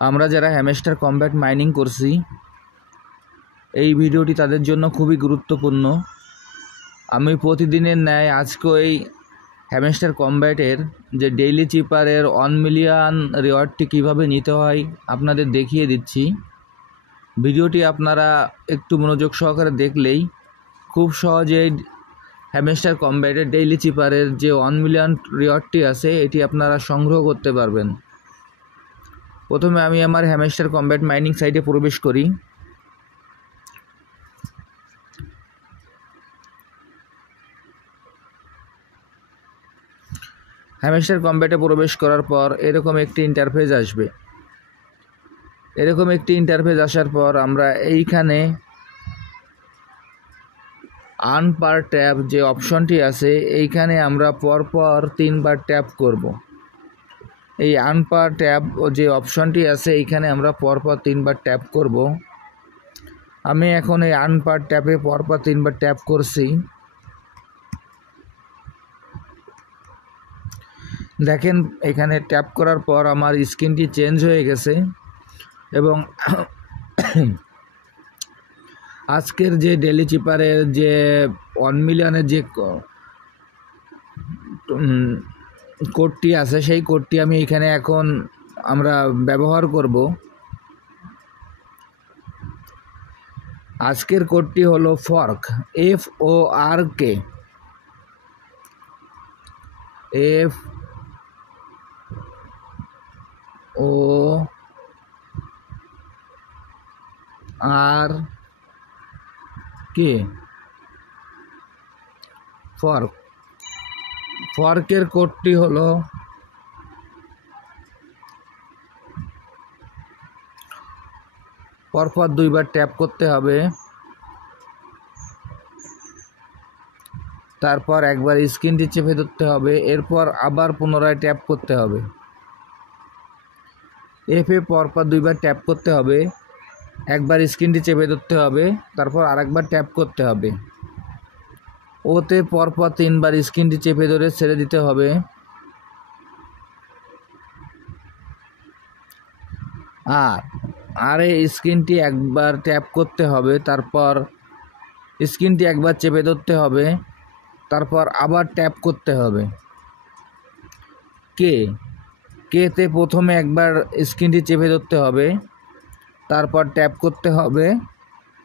আমরা যারা hamster combat mining করছি এই ভিডিওটি তাদের জন্য খুবই গুরুত্বপূর্ণ। আমি প্রতিদিনের ন্যায় আজকে এই হ্যামস্টার কমব্যাটের যে ডেইলি চিপারের 1 মিলিয়ন রিওয়ার্ডটি কীভাবে নিতে হয় আপনাদের দেখিয়ে দিচ্ছি। ভিডিওটি আপনারা একটু মনোযোগ সহকারে দেখলেই খুব সহজেই হ্যামস্টার কমব্যাটের ডেইলি চিপারের যে 1 মিলিয়ন রিওয়ার্ডটি আছে এটি আপনারা সংগ্রহ করতে পারবেন। প্রথমে আমি আমার হ্যামস্টার কমব্যাট মাইনিং সাইটে প্রবেশ করি। হ্যামস্টার কমব্যাটে প্রবেশ করার পর এরকম একটি ইন্টারফেস আসবে। এরকম একটি ইন্টারফেস আসার পর আমরা এইখানে আর্ন পার ট্যাব যে অপশনটি আছে এইখানে আমরা পরপর 3 বার ট্যাপ করব। এই আর্ন পার ট্যাব যে অপশনটি আছে এইখানে আমরা পরপর 3 বার ট্যাপ করব। আমি এখন এই আর্ন পার ট্যাপে পরপর 3 বার ট্যাপ করছি। দেখেন এখানে ট্যাপ করার পর আমার স্ক্রিনটি চেঞ্জ হয়ে গেছে এবং আজকের যে ডেইলি চিপারের যে 1 মিলিয়নের যে কোডটি আছে সেই কোডটি আমি এখানে এখন আমরা ব্যবহার করব। আজকের কোডটি হলো ফর্ক, FORK, FORK, ফর্কের কোডটি হলো পরপর 2 বার ট্যাপ করতে হবে, তারপর একবার স্ক্রিনটি চেপে ধরতে হবে, এরপর আবার পুনরায় ট্যাপ করতে হবে। এফে পরপর 2 বার ট্যাপ করতে হবে, একবার স্ক্রিনটি চেপে ধরতে হবে, তারপর আরেকবার ট্যাপ করতে হবে। ওতে পরপর 3 বার স্ক্রিনটি চেপে ধরে ছেড়ে দিতে হবে। আর এই স্ক্রিনটি একবার ট্যাপ করতে হবে, তারপর স্ক্রিনটি একবার চেপে ধরতে হবে, তারপর আবার ট্যাপ করতে হবে। কেতে প্রথমে একবার স্ক্রিনটি চেপে ধরতে হবে, তারপর ট্যাপ করতে হবে,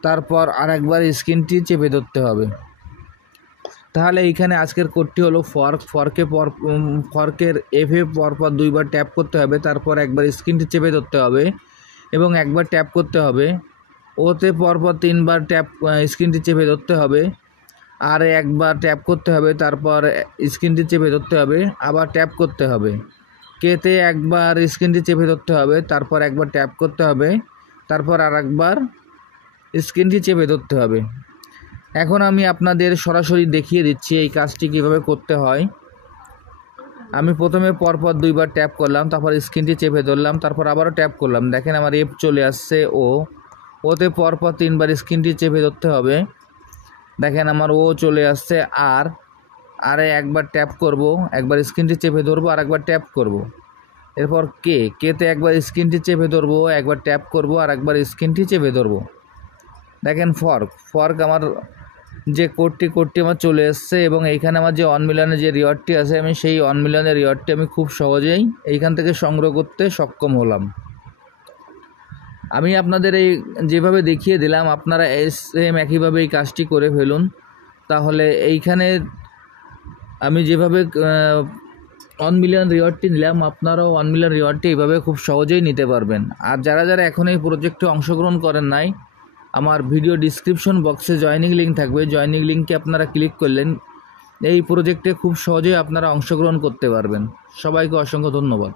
তারপর আরেকবার স্ক্রিনটি চেপে ধরতে হবে। তাহলে এইখানে আজকের কোডটি হলো ফর্কের এফে পরপর 2 বার ট্যাপ করতে হবে, তারপর একবার স্ক্রিনটি চেপে ধরতে হবে এবং একবার ট্যাপ করতে হবে। ওতে পরপর 3 বার ট্যাপ স্ক্রিনটি চেপে ধরতে হবে, আর একবার ট্যাপ করতে হবে, তারপর স্ক্রিনটি চেপে ধরতে হবে, আবার ট্যাপ করতে হবে। কেতে একবার স্ক্রিনটি চেপে ধরতে হবে, তারপর একবার ট্যাপ করতে হবে, তারপর আরেকবার স্ক্রিনটি চেপে ধরতে হবে। এখন আমি আপনাদের সরাসরি দেখিয়ে দিচ্ছি এই কাজটি কিভাবে করতে হয়। আমি প্রথমে পরপর 2 বার ট্যাপ করলাম, তারপর স্ক্রিনটি চেপে ধরলাম, তারপর আবারও ট্যাপ করলাম। দেখেন আমার এফ চলে আসছে, ওতে পরপর 3 বার স্ক্রিনটি চেপে ধরতে হবে। দেখেন আমার ও চলে আসছে। আরে একবার ট্যাপ করব, একবার স্ক্রিনটি চেপে ধরবো, আর একবার ট্যাপ করব। এরপর কেতে একবার স্ক্রিনটি চেপে ধরবো, একবার ট্যাপ করব, আর একবার স্ক্রিনটি চেপে ধরবো। দেখেন ফর্ক আমার যে কোডটি আমার চলে এসছে এবং এইখানে আমার যে 1 মিলিয়নের যে রিওয়ার্ডটি আছে আমি সেই 1 মিলিয়নের রিওয়ার্ডটি আমি খুব সহজেই এইখান থেকে সংগ্রহ করতে সক্ষম হলাম। আমি আপনাদের এই যেভাবে দেখিয়ে দিলাম আপনারা সেম একইভাবে এই কাজটি করে ফেলুন। তাহলে এইখানে আমি যেভাবে 1 মিলিয়ন রিওয়ার্ডটি নিলাম আপনারাও 1 মিলিয়ন রিওয়ার্ডটি এইভাবে খুব সহজেই নিতে পারবেন। আর যারা এখন এই প্রজেক্টে অংশগ্রহণ করেন নাই, আমার ভিডিও ডিসক্রিপশন বক্সে জয়েনিং লিঙ্ক থাকবে, জয়েনিং লিঙ্কে আপনারা ক্লিক করলেন এই প্রজেক্টে খুব সহজেই আপনারা অংশগ্রহণ করতে পারবেন। সবাইকে অসংখ্য ধন্যবাদ।